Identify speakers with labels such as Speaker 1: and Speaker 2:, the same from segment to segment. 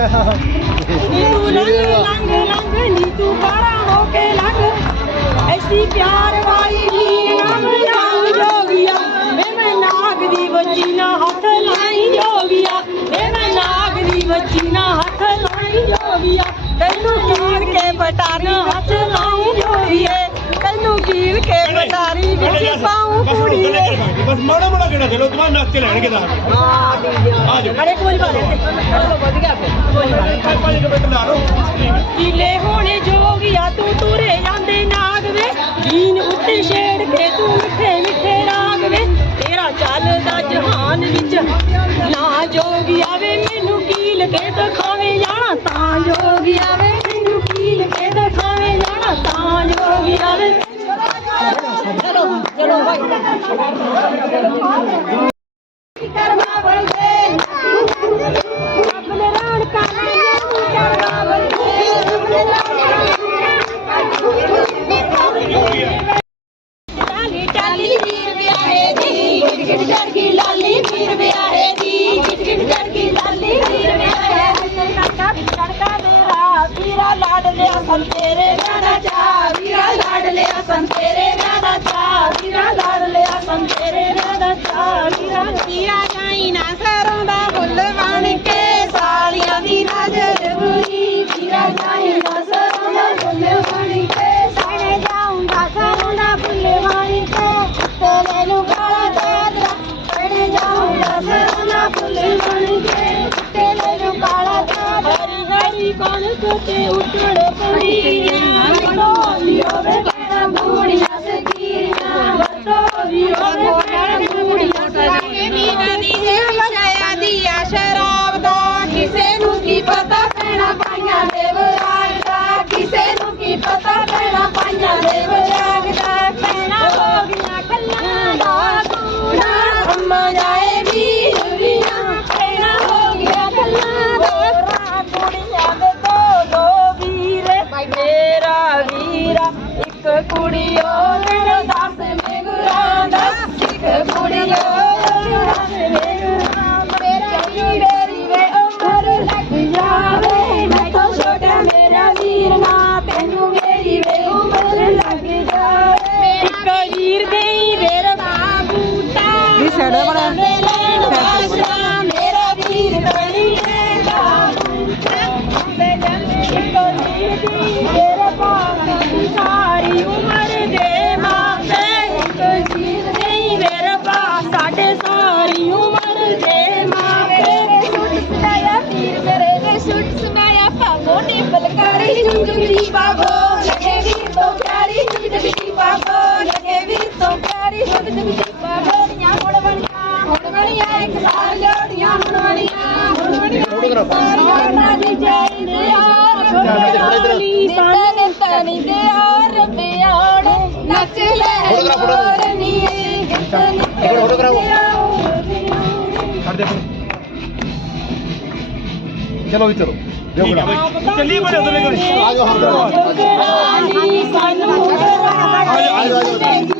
Speaker 1: ਨੀ ਲੰਘ ਲੰਘ ਲੰਘ ਨੀ ਬਾਰਾ ਹੋ ਕੇ ਲੰਘ ਐਸੀ ਪਿਆਰ ਵਾਲੀ ਨੀ ਨਾਮ ਨਾਮ ਜੋਗੀਆ ਵੇ ਮੈਂ ਨਾਗ ਦੀ ਬੱਚੀ ਨਾ ਹੱਥ ਲਾਈ ਜੋਗੀਆ ਵੇ ਮੈਂ ਨਾਗ ਦੀ ਬੱਚੀ ਨਾ ਹੱਥ ਲਾਈ ਜੋਗੀਆ ਤੈਨੂੰ ਕੀਲ ਕੇ ਬਟਾਰੀ ਹੱਥ ਲਾਈ ਜੋਗੀਏ ਤੈਨੂੰ ਕੀਲ ਕੇ ਬਟਾਰੀ ਵਿੱਚ ਪਾਉ ਕੁੜੀਏ।
Speaker 2: ਬਸ ਮਾੜਾ ਮਾੜਾ ਕਿਹੜਾ ਚਲੋ ਤੁਹਾਨੂੰ ਨੱਚ ਕੇ ਲੈਣਗੇ ਦਾ ਆ ਜਾਓ।
Speaker 1: ਅਰੇ ਕੋਈ ਬਾਤ ਨਹੀਂ। ਵਧੀਆ ਕੋਈ ਬਾਤ ਨਹੀਂ
Speaker 2: ਪੰਜ ਕੁ ਮਿੰਟ ਲਾ ਲਓ।
Speaker 1: ਕੀਲੇ ਹੋਣੇ ਜੋਗਿਆ ਤੂੰ ਤੁਰੇ ਜਾਂਦੇ ਨਾਗ ਵੇ। ਦੀਨ ਉੱਤੇ ਛੇੜ ਕੇ ਤੂੰ ਮਿੱਠੇ ਮਿੱਠੇ ਰਾਗ ਵੇ। ਤੇਰਾ ਚੱਲਦਾ ਜਹਾਨ ਵਿੱਚ ਨਾ ਜੋਗਿਆ ਵੇ। ਮੈਨੂੰ ਕੀਲ ਕੇ ਦਿਖਾਵੇ ਜਾਣਾ ਤਾਂ ਜੋਗਿਆ ਹਰੀ ਕੌਣ ਬਲਕਾਰੀ ਜ਼ਿੰਦਗੀ ਬਾਬੋ ਲਗੇ ਵੀਰ ਤੋਂ ਪਿਆਰੀ ਜ਼ਿੰਦਗੀ ਬਾਬੋ ਲਗੇ ਵੀਰ ਤੋਂ ਪਿਆਰੀ ਜ਼ਿੰਦਗੀ ਬਾਬੋ ਦੀਆਂ ਹੁਣ ਬਣੀਆਂ ਹੁਣ ਬਣੀਆਂ ਇੱਕ ਸਾਲ ਜੋੜੀਆਂ ਹੁਣ ਬਣੀਆਂ ਹੁਣ ਬਣੀਆਂ ਸਾਰੀਆਂ ਦੀ ਜੈ ਨੇ ਯਾਰ ਨਿੱਤ ਤਨੀ ਦੇ ਯਾਰ ਪਿਆੜ ਨੱਚ ਲੈ ਨੀ
Speaker 2: ਫੋਟੋ ਕਰਾਓ। ਛੱਡ ਦੇ ਚਲੋ ਵੀ ਚਲੋ ਚੱਲੀ ਬੜੇ ਉਧਰਲੇ ਕੋਲ
Speaker 3: ਆ ਜਾਓ ਹਮ
Speaker 1: ਸਾਨੂੰ
Speaker 2: ਆ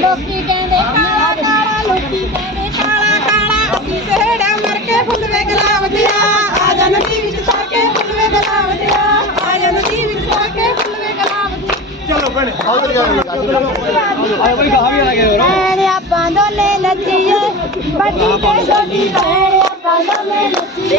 Speaker 1: ਲੋਕੀ ਕਹਿੰਦੇ ਕਾਲਾ ਕਾਲਾ ਲੋਕੀ ਕਹਿੰਦੇ ਕਾਲਾ ਕਾਲਾ। ਅਸੀਂ ਸਹੜਾ ਮਰ ਕੇ ਫੁੱਲਵੇ ਗੁਲਾਬ ਦਿਆ ਆ। ਜਾ ਨਦੀ ਵਿੱਚ ਸਾ ਕੇ ਫੁੱਲਵੇ ਗੁਲਾਬ ਦਿਆ ਆ। ਜਾ ਨਦੀ ਵਿੱਚ ਸਾ ਕੇ ਫੁੱਲਵੇ ਗੁਲਾਬ ਦਿਆ
Speaker 2: ਚਲੋ ਭੈਣੇ
Speaker 3: ਆਓ ਜੀ
Speaker 2: ਆਓ ਬਈ ਗਾਹ ਵੀ ਆ ਗਏ
Speaker 1: ਐਨੇ ਆਪਾਂ ਦੋਨੇ ਨੱਚੀਏ। ਵੱਡੀ ਤੇ ਛੋਟੀ ਭੈਣ ਆਪਾਂ ਦੋਵੇਂ ਨੱਚੀਏ।